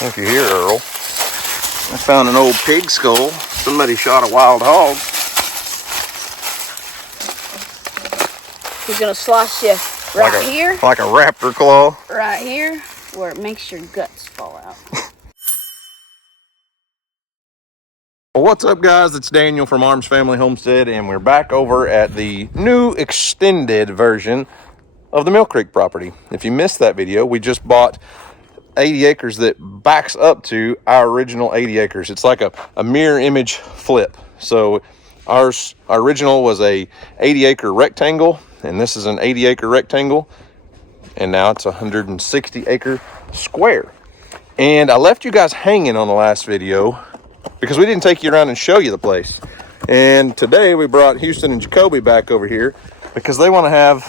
If you hear Earl. I found an old pig skull. Somebody shot a wild hog. He's gonna slice you right here. Like a raptor claw. Right here, where it makes your guts fall out. Well, what's up, guys? It's Daniel from Arms Family Homestead, and we're back over at the new extended version of the Mill Creek property. If you missed that video, we just bought 80 acres that backs up to our original 80 acres. It's like a mirror image flip. So our original was a 80 acre rectangle, and this is an 80 acre rectangle, and now it's a 160 acre square. And I left you guys hanging on the last video because we didn't take you around and show you the place. And today we brought Houston and Jacoby back over here because they want to have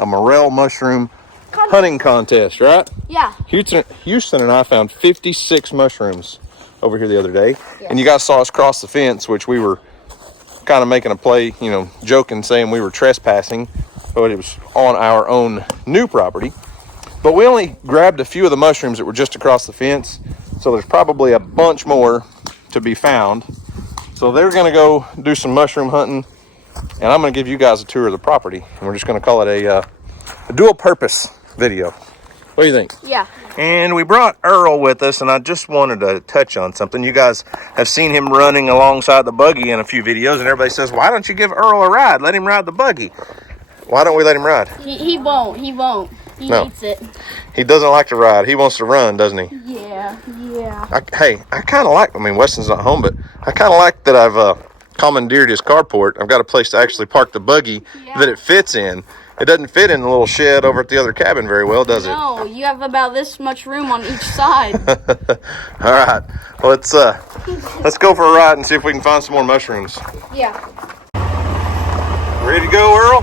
a Morel mushroom hunting contest, right? Yeah. Houston and I found 56 mushrooms over here the other day. Yes. And you guys saw us cross the fence, which we were kind of making a play, you know, joking, saying we were trespassing, but it was on our own new property. But we only grabbed a few of the mushrooms that were just across the fence, so there's probably a bunch more to be found. So they're going to go do some mushroom hunting, and I'm going to give you guys a tour of the property, and we're just going to call it a dual purpose video. What do you think? Yeah. And we brought Earl with us, and I just wanted to touch on something. You guys have seen him running alongside the buggy in a few videos, and everybody says, why don't you give Earl a ride? Let him ride the buggy. Why don't we let him ride? He won't. He hates it. He doesn't like to ride. He wants to run, doesn't he? Yeah. I kind of like, I mean, Weston's not home, but I kind of like that I've commandeered his carport. I've got a place to actually park the buggy that it fits in. It doesn't fit in the little shed over at the other cabin very well, does it? No, you have about this much room on each side. All right, well, let's go for a ride and see if we can find some more mushrooms. Yeah. Ready to go, Earl?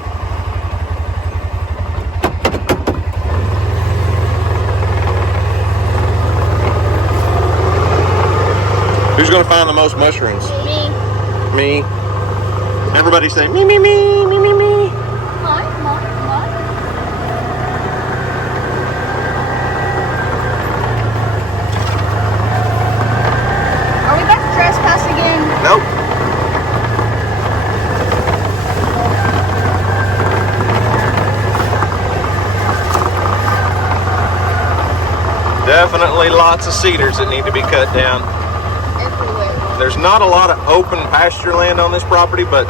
Who's gonna find the most mushrooms? Me. Me. Everybody say me, me, me, me, me, me. Come on. Are we back to trespass again? Nope. Definitely lots of cedars that need to be cut down. Everywhere. There's not a lot of open pasture land on this property, but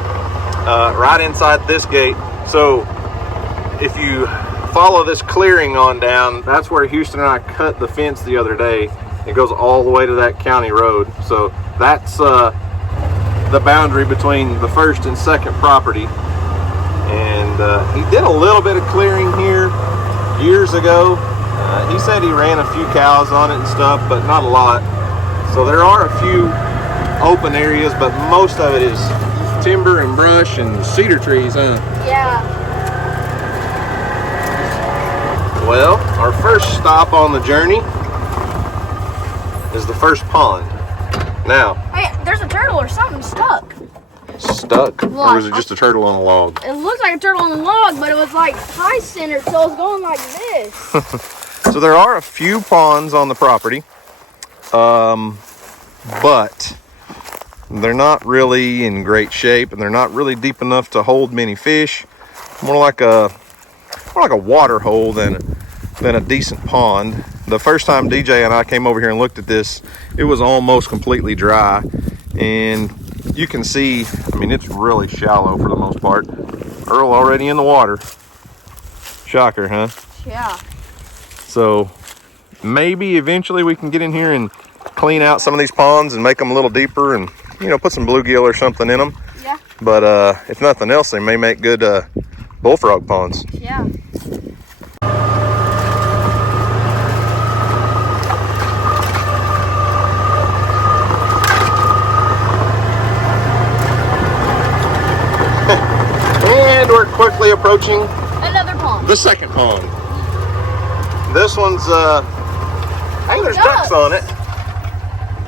right inside this gate. So if you follow this clearing on down, that's where Houston and I cut the fence the other day. It goes all the way to that county road. So that's the boundary between the first and second property. And he did a little bit of clearing here years ago. He said he ran a few cows on it and stuff, but not a lot. So there are a few open areas, but most of it is timber and brush and cedar trees, huh? Yeah. Well, our first stop on the journey is the first pond. Now, Hey, there's a turtle or something stuck. stuck? Or was it just a turtle on a log? It looked like a turtle on the log, but it was like high centered, so it was going like this. So there are a few ponds on the property, but they're not really in great shape, and they're not really deep enough to hold many fish. More like a water hole than a decent pond. The first time DJ and I came over here and looked at this, it was almost completely dry, and you can see, I mean, it's really shallow for the most part. Earl already in the water. Shocker, huh? Yeah. So maybe eventually we can get in here and clean out some of these ponds and make them a little deeper, and, you know, put some bluegill or something in them. Yeah. But if nothing else, they may make good bullfrog ponds. Yeah. And we're quickly approaching Another pond. the second pond. This one's hey, there's ducks on it.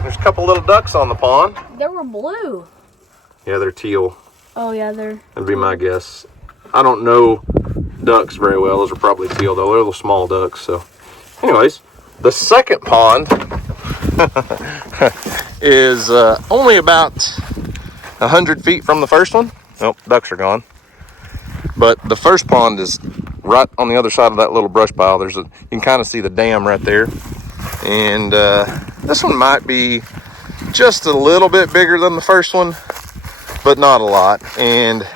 There's a couple little ducks on the pond. They were blue. Yeah, they're teal. Oh yeah, they're. That'd be my guess. I don't know ducks very well. Those are probably teal though. They're little small ducks. So anyways, the second pond is only about 100 feet from the first one. Nope, ducks are gone. But the first pond is right on the other side of that little brush pile. You can kind of see the dam right there. And this one might be just a little bit bigger than the first one, but not a lot. And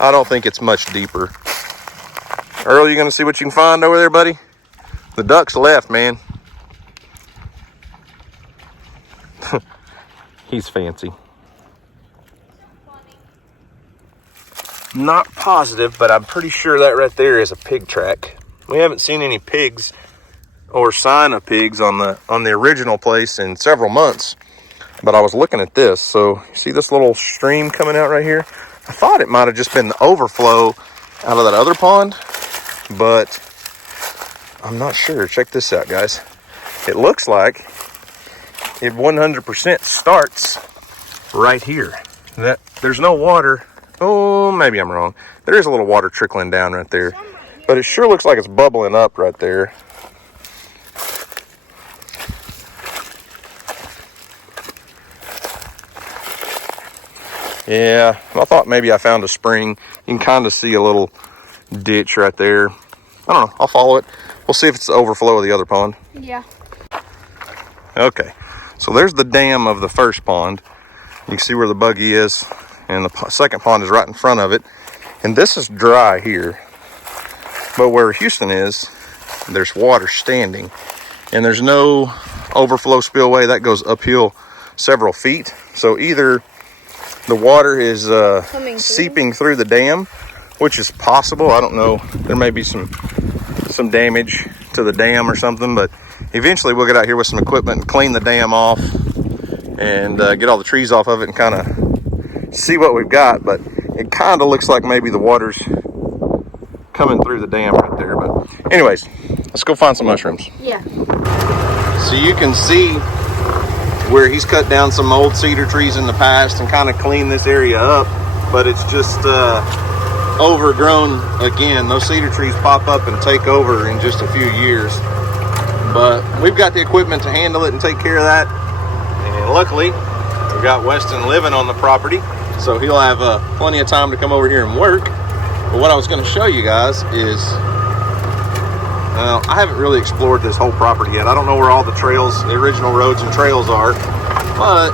I don't think it's much deeper. Earl, you gonna see what you can find over there, buddy? The ducks left, man. He's fancy. Not positive, but I'm pretty sure that right there is a pig track. We haven't seen any pigs or sign of pigs on the original place in several months. But I was looking at this. So you see this little stream coming out right here? I thought it might have just been the overflow out of that other pond, but I'm not sure. Check this out, guys. It looks like it 100% starts right here. There's no water. Oh, maybe I'm wrong. There is a little water trickling down right there, but it sure looks like it's bubbling up right there. Yeah, I thought maybe I found a spring. You can kind of see a little ditch right there. I don't know. I'll follow it. We'll see if it's the overflow of the other pond. Yeah. Okay, so there's the dam of the first pond. You can see where the buggy is, and the second pond is right in front of it. And this is dry here. But where Houston is, there's water standing. And there's no overflow spillway. That goes uphill several feet. So either the water is seeping through the dam, which is possible. I don't know. There may be some damage to the dam or something, but eventually we'll get out here with some equipment and clean the dam off and get all the trees off of it and kind of see what we've got. But it kind of looks like maybe the water's coming through the dam right there. But anyways, let's go find some mushrooms. Yeah. So you can see where he's cut down some old cedar trees in the past and kind of cleaned this area up, but it's just overgrown again. Those cedar trees pop up and take over in just a few years, but we've got the equipment to handle it and take care of that. And luckily we've got Weston living on the property, so he'll have plenty of time to come over here and work. But what I was going to show you guys is, I haven't really explored this whole property yet. I don't know where all the trails, the original roads and trails are, but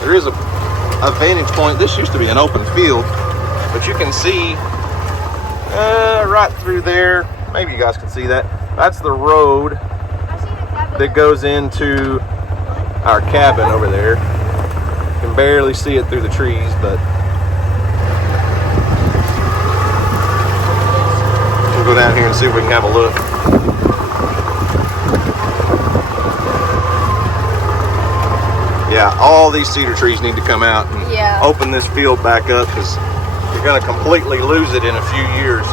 there is a vantage point. This used to be an open field, but you can see right through there. Maybe you guys can see that. That's the road that goes into our cabin over there. You can barely see it through the trees, but we'll go down here and see if we can have a look. Yeah, all these cedar trees need to come out and open this field back up, because you're going to completely lose it in a few years.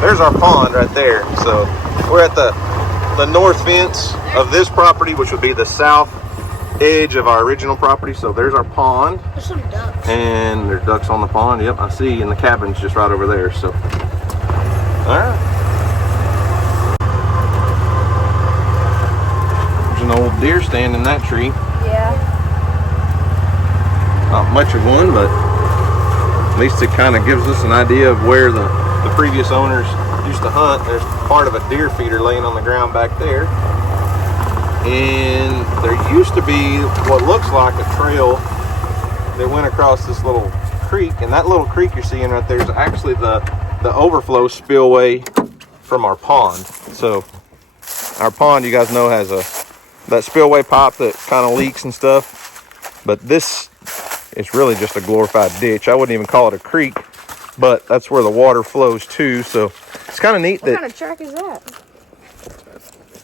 There's our pond right there. So we're at the north fence of this property, which would be the south edge of our original property. So there's our pond. There's some ducks. And there's ducks on the pond. Yep, I see. And the cabin's just right over there. So, all right. There's an old deer stand in that tree. Yeah. Not much of one, but at least it kind of gives us an idea of where the previous owners used to hunt. There's part of a deer feeder laying on the ground back there. And there used to be what looks like a trail that went across this little creek. And that little creek you're seeing right there is actually the overflow spillway from our pond. So our pond, you guys know, has that spillway pipe that kind of leaks and stuff. But this is really just a glorified ditch. I wouldn't even call it a creek, but that's where the water flows to. So it's kind of neat. What kind of track is that?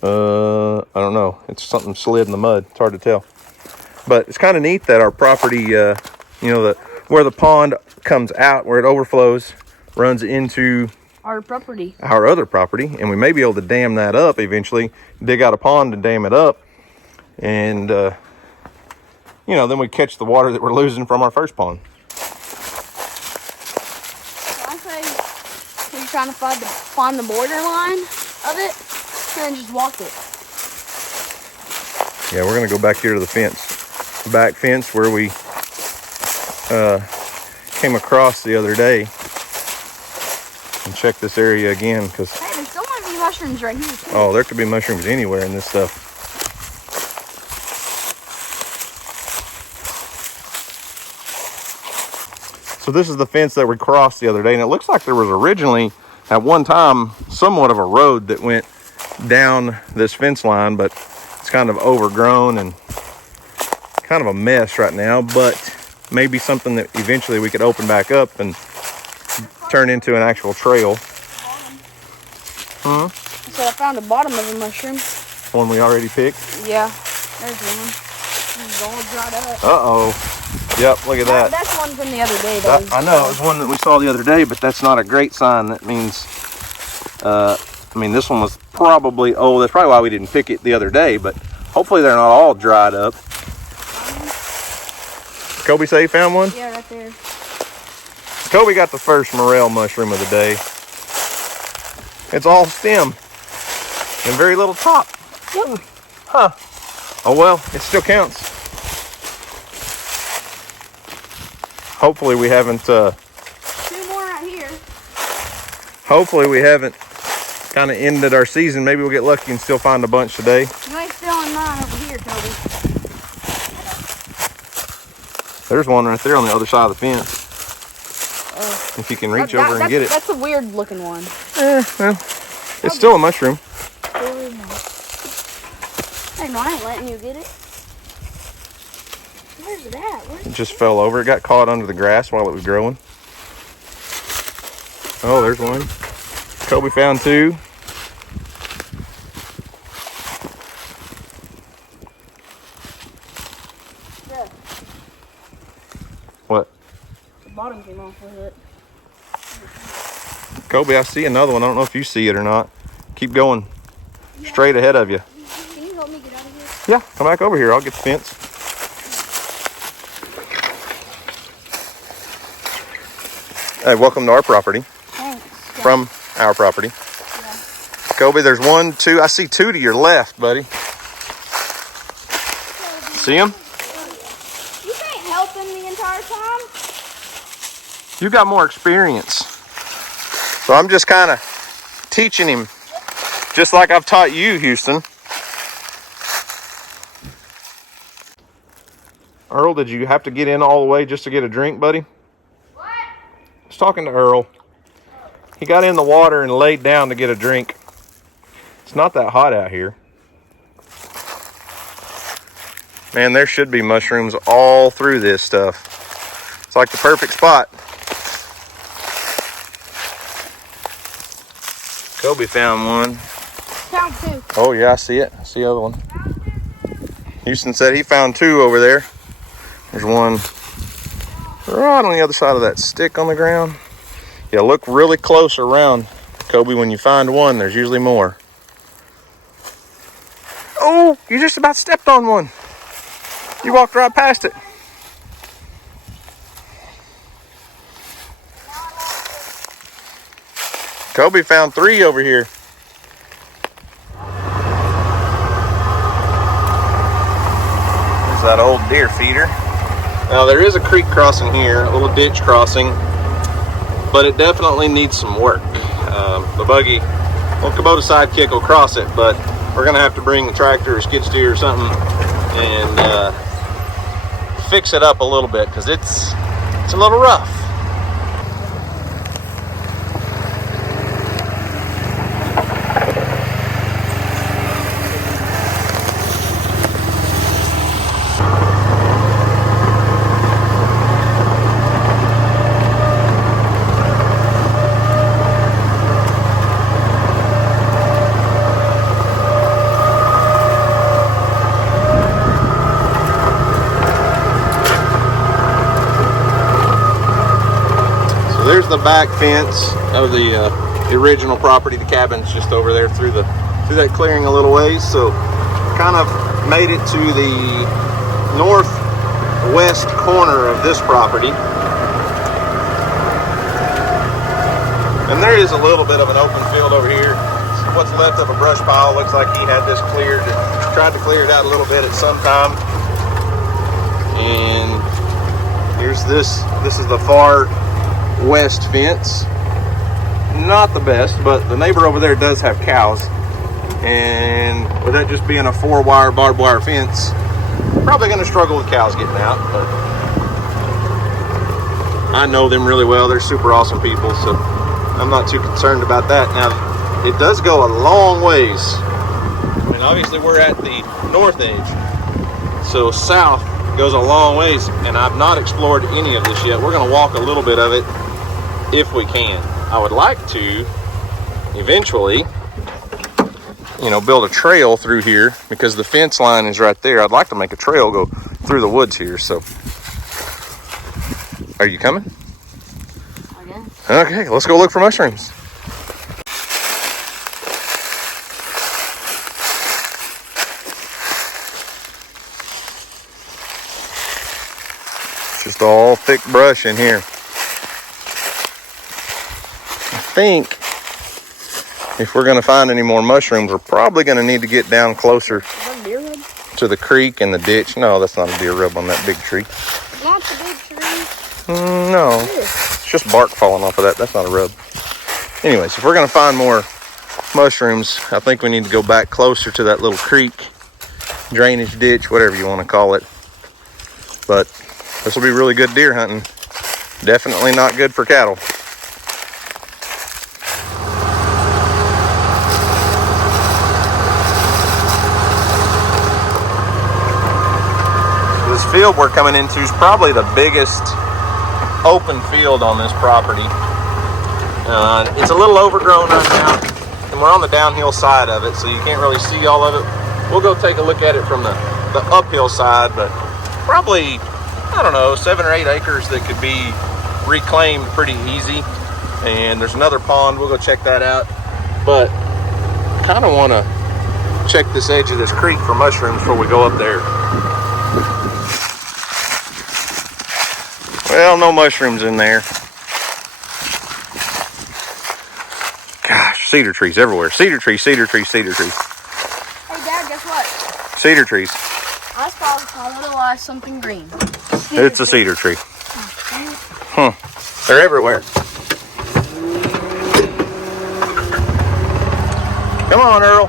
I don't know. It's something slid in the mud. It's hard to tell. But it's kind of neat that our property, where the pond comes out, where it overflows, runs into our property, our other property, and we may be able to dam that up eventually, dig out a pond and dam it up, and then we catch the water that we're losing from our first pond. I say, are you trying to find the borderline of it? here and just walked it. Yeah, we're gonna go back here to the fence, back fence where we came across the other day, and check this area again because. Hey, there still might be mushrooms right here too. Oh, there could be mushrooms anywhere in this stuff. So this is the fence that we crossed the other day, and it looks like there was originally, at one time, somewhat of a road that went down this fence line, but it's kind of overgrown and kind of a mess right now, but maybe something that eventually we could open back up and turn into an actual trail. Huh? So I found the bottom of a mushroom. One we already picked? Yeah, there's one. It's all dried up. Uh-oh. Yep, look at that. That's one from the other day. That I know, it was one that we saw the other day, but that's not a great sign. That means, I mean, this one was probably, oh, that's probably why we didn't pick it the other day, but hopefully they're not all dried up. Kobe say he found one? Yeah, right there. Kobe got the first morel mushroom of the day. It's all stem and very little top. Yep. Huh. Oh well, it still counts. Hopefully we haven't, 2 more right here. hopefully we haven't kind of ended our season. Maybe we'll get lucky and still find a bunch today. You ain't stealing mine over here, Toby. There's one right there on the other side of the fence. If you can reach over and get it. That's a weird looking one. Well, it's still a mushroom. Hey, no, I ain't letting you get it. Where's it at? It just fell over. It got caught under the grass while it was growing. Oh, there's one. Kobe found 2. Yeah. What? The bottom came off with it. Kobe, I see another one. I don't know if you see it or not. Keep going. Straight ahead of you. Can you help me get out of here? Yeah, come back over here. I'll get the fence. Hey, welcome to our property. Thanks. From our property. Yeah. Kobe, there's 1, 2. I see 2 to your left, buddy. See him? You can't help him the entire time. You got more experience. So I'm just kind of teaching him, just like I've taught you, Houston. Earl, did you have to get in all the way just to get a drink, buddy? What? I was talking to Earl. He got in the water and laid down to get a drink. It's not that hot out here. Man, there should be mushrooms all through this stuff. It's like the perfect spot. Kobe found one. Found 2. Oh yeah, I see it. I see the other one. Houston said he found 2 over there. There's one right on the other side of that stick on the ground. Yeah, look really close around, Kobe. When you find one, there's usually more. Oh, you just about stepped on one. You walked right past it. Kobe found 3 over here. There's that old deer feeder. Now there is a creek crossing here, a little ditch crossing, but it definitely needs some work. The buggy, well, Kubota Sidekick will cross it, but we're gonna have to bring the tractor or skid steer or something and fix it up a little bit because it's a little rough. There's the back fence of the original property. The cabin's just over there through that clearing a little ways. So kind of made it to the northwest corner of this property. And there is a little bit of an open field over here. what's left of a brush pile. Looks like he had this cleared, tried to clear it out a little bit at some time. And here's this. This is the far west fence. Not the best, but the neighbor over there does have cows. And with that just being a 4-wire barbed wire fence, probably going to struggle with cows getting out. But I know them really well. They're super awesome people, so I'm not too concerned about that. Now, it does go a long ways. I mean, obviously we're at the north edge, so south goes a long ways, and I've not explored any of this yet. We're going to walk a little bit of it if we can. I would like to eventually, you know, build a trail through here because the fence line is right there. I'd like to make a trail go through the woods here. So, are you coming? I guess. Okay, let's go look for mushrooms. It's just all thick brush in here. I think if we're going to find any more mushrooms, we're probably going to need to get down closer to the creek and the ditch. No, that's not a deer rub on that big tree. Not the big tree. No, it's just bark falling off of that. That's not a rub. Anyways, if we're going to find more mushrooms, I think we need to go back closer to that little creek, drainage ditch, whatever you want to call it. But this will be really good deer hunting. Definitely not good for cattle. This field we're coming into is probably the biggest open field on this property. It's a little overgrown right now, and we're on the downhill side of it, so you can't really see all of it. We'll go take a look at it from the uphill side, but probably, I don't know, 7 or 8 acres that could be reclaimed pretty easy. And there's another pond, we'll go check that out. But kind of want to check this edge of this creek for mushrooms before we go up there. Well, no mushrooms in there. Gosh, cedar trees everywhere. Cedar trees, cedar trees, cedar trees. Hey, Dad, guess what? Cedar trees. I spotted something green. It's a cedar tree. Huh. They're everywhere. Come on, Earl.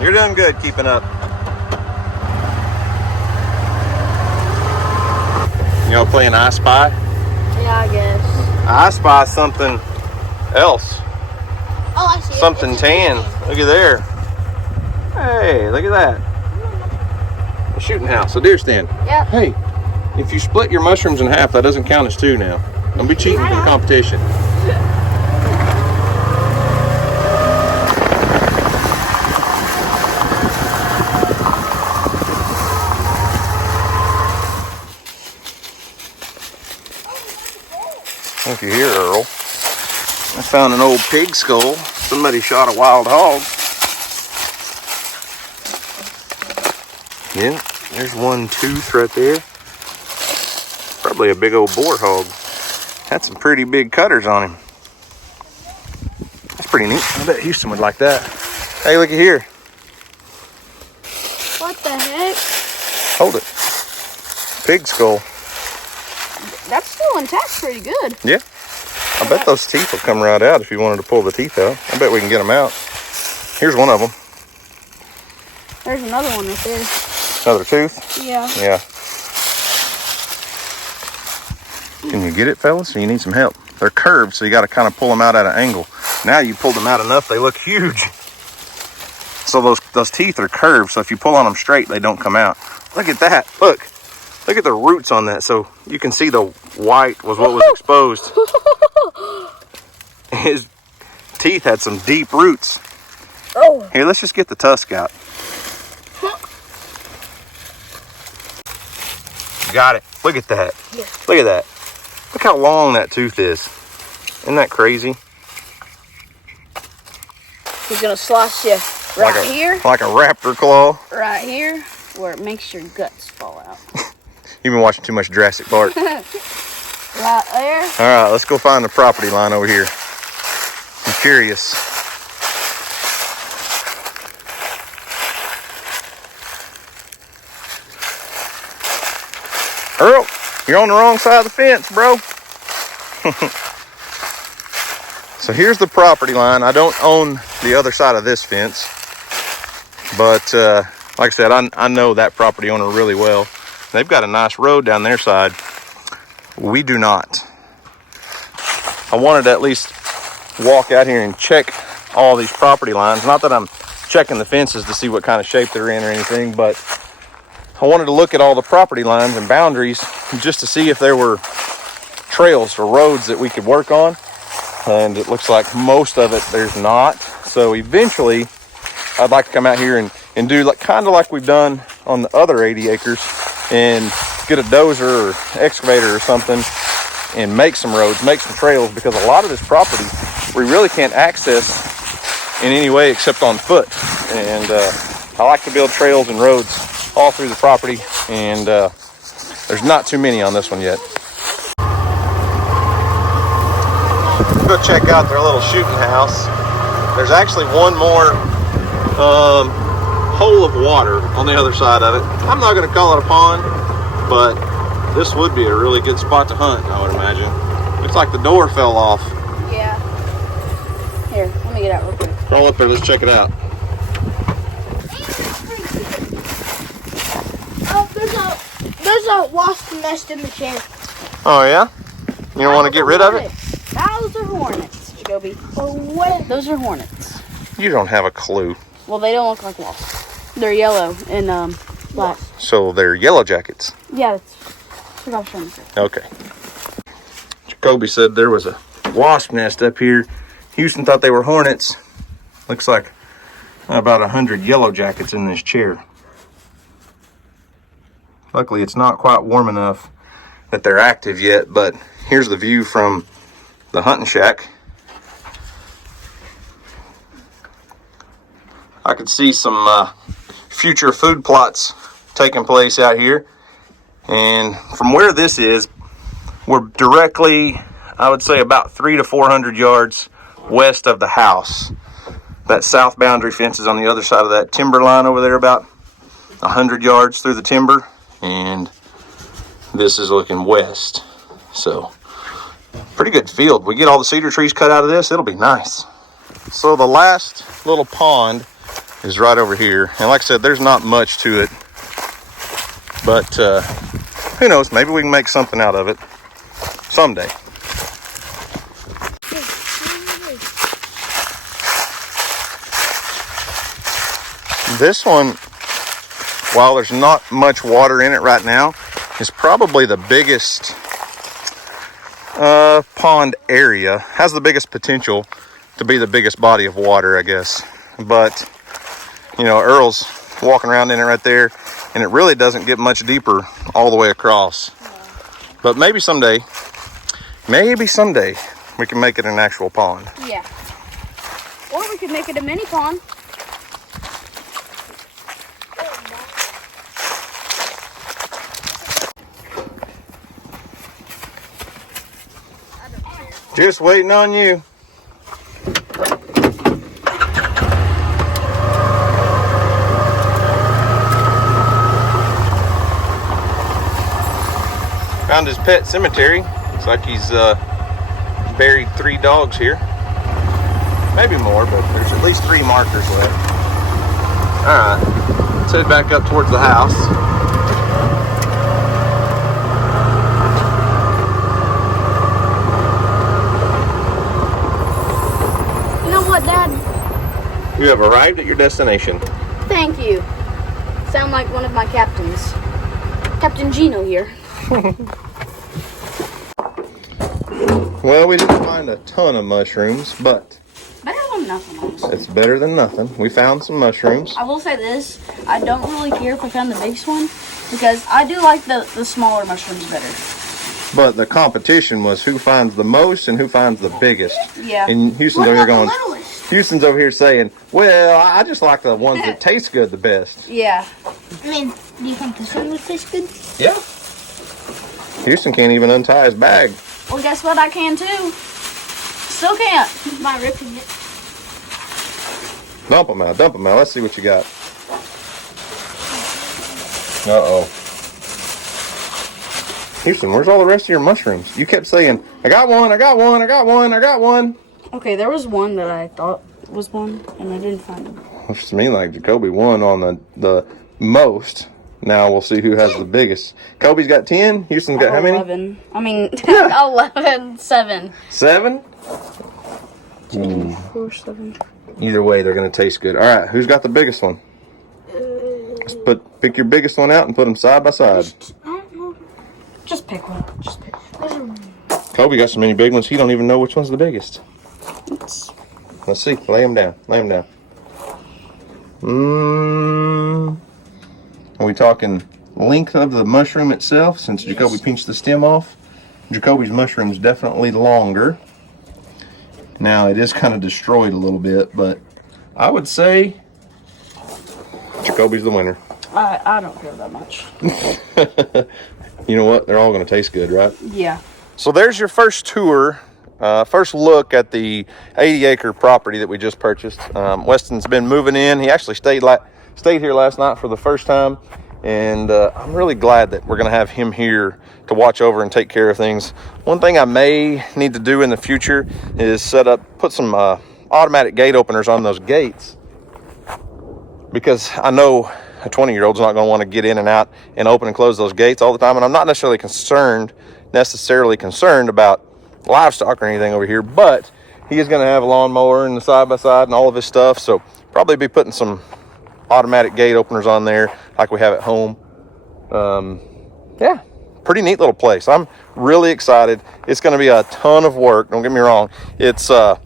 You're doing good keeping up. You know, playing I Spy? Yeah, I guess. I spy something else. Oh, I see it. Something tan. Look at there. Hey, look at that. A shooting house, a deer stand. Yep. Hey, if you split your mushrooms in half, that doesn't count as 2 now. Don't be cheating for the competition. Thank you here, Earl. I found an old pig skull. Somebody shot a wild hog. Yeah, there's one tooth right there. Probably a big old boar hog. Had some pretty big cutters on him. That's pretty neat. I bet Houston would like that. Hey, looky here. What the heck? Hold it. Pig skull. That's still intact pretty good. Yeah. I bet those teeth will come right out if you wanted to pull the teeth out. I bet we can get them out. Here's one of them. There's another one right there. Another tooth? Yeah. Yeah. Can you get it, fellas? Or you need some help? They're curved, so you got to kind of pull them out at an angle. Now you pulled them out enough, they look huge. So those teeth are curved, so if you pull on them straight, they don't come out. Look at that. Look. Look at the roots on that. So you can see the white was what was exposed. His teeth had some deep roots. Oh. Here, let's just get the tusk out. Got it. Look at that. Yeah. Look at that. Look how long that tooth is. Isn't that crazy? He's going to slice you right here. Like a raptor claw. Right here, where it makes your guts fall out. You've been watching too much Jurassic Park. Right there. All right, let's go find the property line over here. I'm curious. You're on the wrong side of the fence, bro. So here's the property line. I don't own the other side of this fence, but like I said, I know that property owner really well. They've got a nice road down their side. We do not. I wanted to at least walk out here and check all these property lines. Not that I'm checking the fences to see what kind of shape they're in or anything, but I wanted to look at all the property lines and boundaries just to see if there were trails or roads that we could work on. And it looks like most of it there's not. So eventually I'd like to come out here and do like kind of like we've done on the other 80 acres and get a dozer or excavator or something and make some roads, make some trails, because a lot of this property we really can't access in any way except on foot. And I like to build trails and roads all through the property, and there's not too many on this one yet. Go check out their little shooting house. There's actually one more hole of water on the other side of it. I'm not going to call it a pond, but this would be a really good spot to hunt, I would imagine. Looks like the door fell off. Yeah. Here, let me get out real quick. Crawl up there, let's check it out. Oh, there's a wasp nest in the chair. Oh yeah? You don't want to get rid of it? Those are hornets, Jacoby. Oh, what? Those are hornets. You don't have a clue. Well, they don't look like wasps. They're yellow and black. So they're yellow jackets. Yeah, that's what I was trying to say. Okay. Jacoby said there was a wasp nest up here. Houston thought they were hornets. Looks like about 100 yellow jackets in this chair. Luckily, it's not quite warm enough that they're active yet, but here's the view from the hunting shack. I could see some future food plots taking place out here. And from where this is, we're directly, I would say, about 300 to 400 yards west of the house. That south boundary fence is on the other side of that timber line over there, about 100 yards through the timber. And this is looking west. So, pretty good field. We get all the cedar trees cut out of this, it'll be nice. So the last little pond is right over here. And like I said, there's not much to it. But who knows, maybe we can make something out of it someday. This one, while there's not much water in it right now, is probably the biggest pond area. Has the biggest potential to be the biggest body of water, I guess. But, you know, Earl's walking around in it right there, and it really doesn't get much deeper all the way across. But maybe someday we can make it an actual pond. Yeah. Or we could make it a mini pond. Just waiting on you. Found his pet cemetery. Looks like he's buried 3 dogs here. Maybe more, but there's at least 3 markers left. Alright, let's head back up towards the house. Dad, You have arrived at your destination. thank you. Sound like one of my captains. Captain Gino here. Well, we didn't find a ton of mushrooms, but Better than nothing, honestly. it's better than nothing. We found some mushrooms. I will say this, I don't really care if we found the biggest one, because I do like the smaller mushrooms better. But the competition was who finds the most and who finds the biggest. Yeah. And Houston's over here going, Houston's over here saying, well, I just like the ones that taste good the best. Yeah. I mean, do you think this one would taste good? Yeah. Houston can't even untie his bag. Well, guess what? I can too. Still can't. By ripping it. Dump them out, dump them out. Let's see what you got. Uh-oh. Houston, where's all the rest of your mushrooms? You kept saying, I got one, I got one, I got one, I got one. Okay, there was one that I thought was one, and I didn't find him. Looks to me like Jacoby won on the most. Now we'll see who has the biggest. Kobe's got 10. Houston's got how many? 11. I mean, 11, 7. 7? 2, 4, 7. Either way, they're going to taste good. All right, who's got the biggest one? Let's pick your biggest one out and put them side by side. Just pick one. Just pick one. Kobe got so many big ones, he don't even know which one's the biggest. Let's see. Lay them down. Lay them down. Are we talking length of the mushroom itself? Since Jacoby pinched the stem off, Jacoby's mushroom is definitely longer. Now it is kind of destroyed a little bit, but I would say Jacoby's the winner. I don't care that much. You know what? They're all going to taste good, right? Yeah. So there's your first tour, first look at the 80-acre property that we just purchased. Weston's been moving in. He actually stayed here last night for the first time, and I'm really glad that we're going to have him here to watch over and take care of things. One thing I may need to do in the future is put some automatic gate openers on those gates, because I know a 20-year-old's not going to want to get in and out and open and close those gates all the time, and I'm not necessarily concerned about livestock or anything over here, but he is going to have a lawnmower and the side-by-side and all of his stuff, so probably be putting some automatic gate openers on there like we have at home. Yeah, pretty neat little place. I'm really excited. It's going to be a ton of work, don't get me wrong. It's going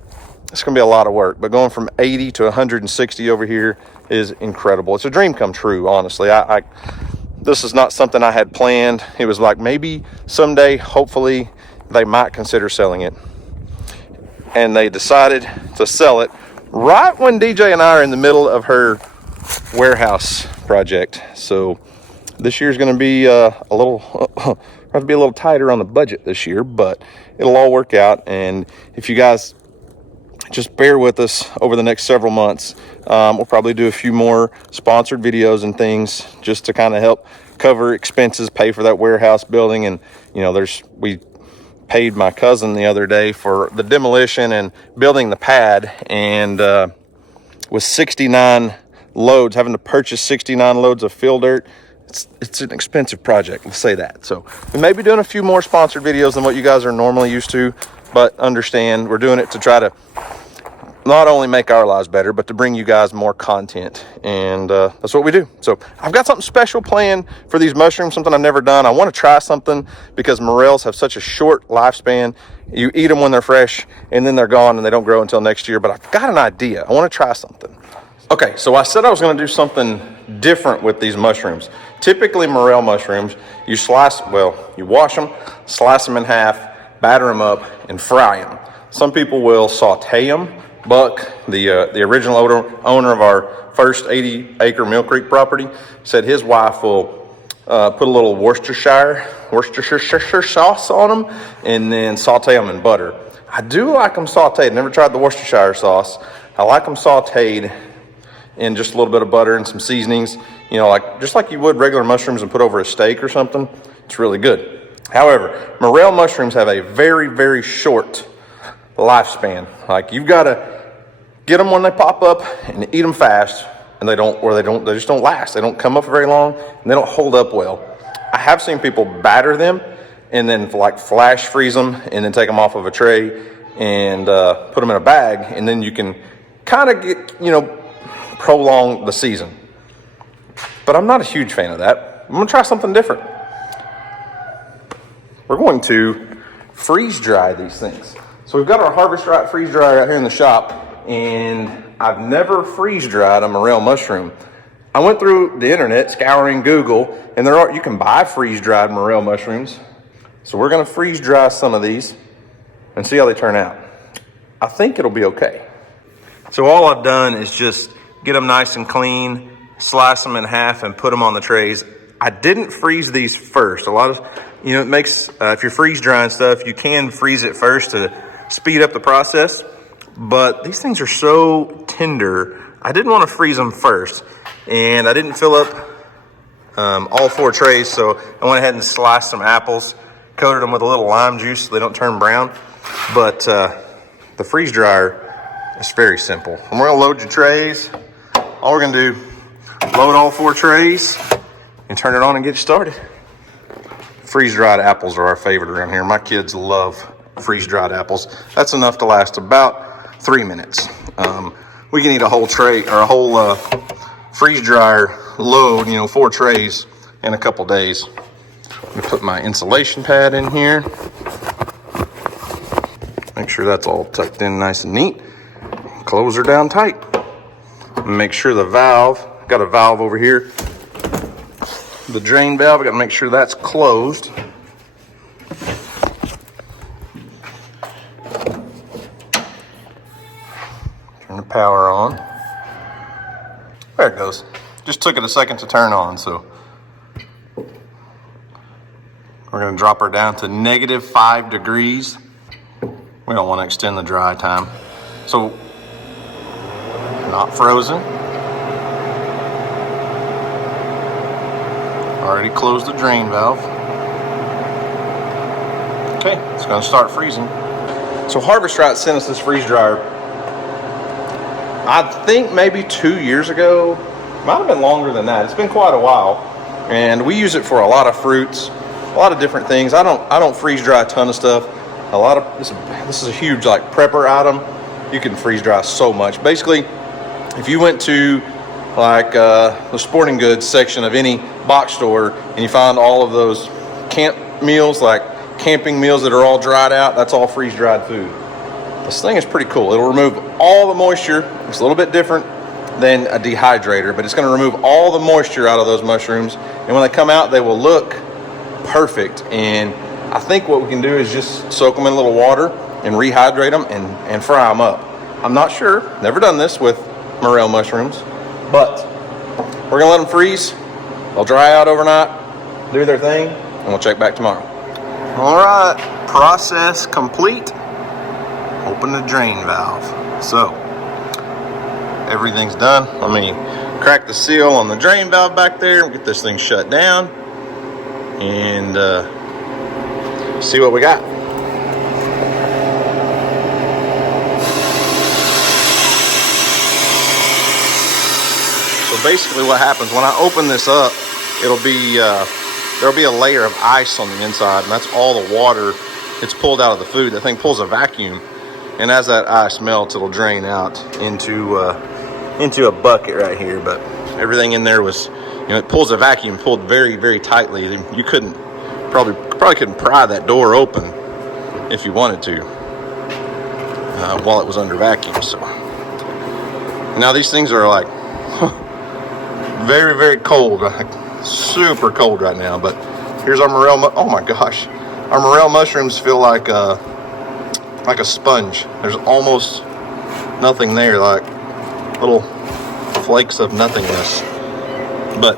to be a lot of work, but going from 80 to 160 over here is incredible. It's a dream come true, honestly. This is not something I had planned. It was like maybe someday, hopefully, they might consider selling it. And they decided to sell it right when DJ and I are in the middle of her warehouse project. So this year's going to be have to be a little tighter on the budget this year, but it'll all work out. And if you guys just bear with us over the next several months, we'll probably do a few more sponsored videos and things just to kind of help cover expenses, pay for that warehouse building. And we paid my cousin the other day for the demolition and building the pad, and with 69 loads, having to purchase 69 loads of fill dirt, it's an expensive project, let's say that. So we may be doing a few more sponsored videos than what you guys are normally used to, but understand we're doing it to try to not only make our lives better, but to bring you guys more content. And that's what we do. So I've got something special planned for these mushrooms, something I've never done. I want to try something because morels have such a short lifespan. You eat them when they're fresh and then they're gone and they don't grow until next year. But I've got an idea. I want to try something. Okay, so I said I was going to do something different with these mushrooms. Typically morel mushrooms, you wash them, slice them in half, batter them up, and fry them. Some people will saute them. Buck, the original owner of our first 80-acre Mill Creek property, said his wife will put a little Worcestershire sauce on them and then saute them in butter. I do like them sauteed. Never tried the Worcestershire sauce. I like them sauteed in just a little bit of butter and some seasonings, just like you would regular mushrooms and put over a steak or something. It's really good. However, morel mushrooms have a very, very short lifespan. Like, you've got to get them when they pop up and eat them fast, and they just don't last. They don't come up very long, and they don't hold up well. I have seen people batter them and then flash freeze them and then take them off of a tray and put them in a bag, and then you can kind of get, prolong the season. But I'm not a huge fan of that. I'm going to try something different. We're going to freeze dry these things. So we've got our Harvest Right freeze dryer out here in the shop, and I've never freeze dried a morel mushroom. I went through the internet, scouring Google, and you can buy freeze dried morel mushrooms. So we're going to freeze dry some of these and see how they turn out. I think it'll be okay. So all I've done is just get them nice and clean, slice them in half, and put them on the trays. I didn't freeze these first. A lot of, it makes, if you're freeze drying stuff, you can freeze it first to speed up the process. But these things are so tender, I didn't want to freeze them first. And I didn't fill up all 4 trays, so I went ahead and sliced some apples coated them with a little lime juice so they don't turn brown. But the freeze dryer is very simple. And we're gonna load your trays. All we're gonna do, load all 4 trays and turn it on and get you started. Freeze-dried apples are our favorite around here. My kids love freeze-dried apples. That's enough to last about 3 minutes. We can eat a whole tray or a whole freeze dryer load, 4 trays in a couple days. I'm gonna put my insulation pad in here. Make sure that's all tucked in nice and neat. Close her down tight. Make sure the valve, got a valve over here. The drain valve, I gotta make sure that's closed. Turn the power on. There it goes. Just took it a second to turn on, so we're gonna drop her down to -5 degrees. We don't want to extend the dry time. So, not frozen. Already closed the drain valve. Okay, it's gonna start freezing. So Harvest Right sent us this freeze dryer, I think maybe 2 years ago. Might have been longer than that. It's been quite a while. And we use it for a lot of fruits, a lot of different things. I don't freeze dry a ton of stuff. A lot of this is a huge like prepper item. You can freeze dry so much. Basically, if you went to like the sporting goods section of any box store and you find all of those camp meals, like camping meals that are all dried out, that's all freeze dried food. This thing is pretty cool. It'll remove all the moisture. It's a little bit different than a dehydrator, but it's going to remove all the moisture out of those mushrooms. And when they come out, they will look perfect. And I think what we can do is just soak them in a little water and rehydrate them and fry them up. I'm not sure. Never done this with Morel mushrooms, but we're going to let them freeze. They'll dry out overnight, do their thing, and we'll check back tomorrow. All right, process complete. Open the drain valve. So, everything's done. Let me crack the seal on the drain valve back there and get this thing shut down and see what we got. So basically what happens when I open this up, it'll be there'll be a layer of ice on the inside, and that's all the water it's pulled out of the food. That thing pulls a vacuum, and as that ice melts, it'll drain out into a bucket right here. But everything in there was, it pulls a vacuum, pulled very, very tightly. You probably couldn't pry that door open if you wanted to while it was under vacuum. So now these things are like very, very cold, like super cold right now. But here's our Morel. Oh my gosh, our Morel mushrooms feel like a sponge. There's almost nothing there, like little flakes of nothingness. But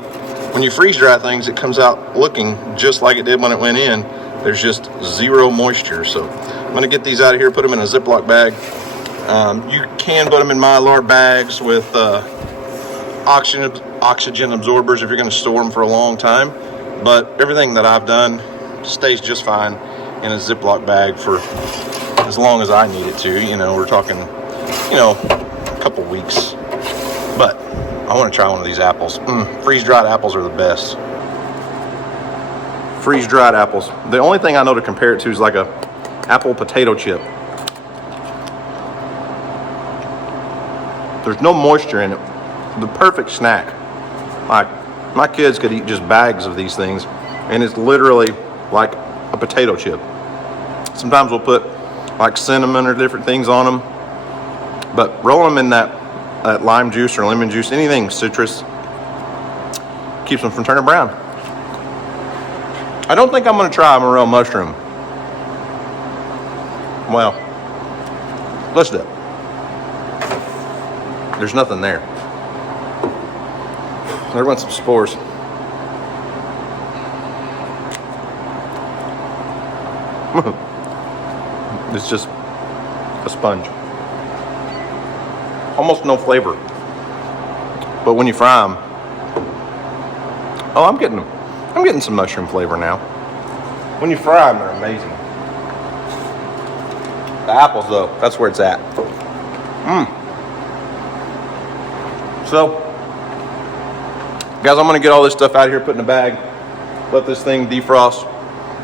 when you freeze dry things, it comes out looking just like it did when it went in. There's just zero moisture. So I'm going to get these out of here, put them in a Ziploc bag. You can put them in Mylar bags with oxygen absorbers if you're going to store them for a long time. But everything that I've done stays just fine in a Ziploc bag for as long as I need it to. We're talking, a couple weeks. But I want to try one of these apples. Freeze-dried apples are the best. Freeze-dried apples. The only thing I know to compare it to is like a apple potato chip. There's no moisture in it. The perfect snack. Like, my kids could eat just bags of these things, and it's literally like a potato chip. Sometimes we'll put like cinnamon or different things on them, but roll them in that lime juice or lemon juice, anything citrus, keeps them from turning brown. I don't think I'm going to try a Morel mushroom. Well, let's do it. There's nothing there. There went some spores. It's just a sponge. Almost no flavor. But when you fry them, I'm getting some mushroom flavor now. When you fry them, they're amazing. The apples, though, that's where it's at. So, guys, I'm gonna get all this stuff out of here, put in a bag, let this thing defrost.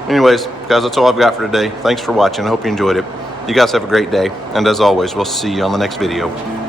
Anyways, guys, that's all I've got for today. Thanks for watching. I hope you enjoyed it. You guys have a great day. And as always, we'll see you on the next video.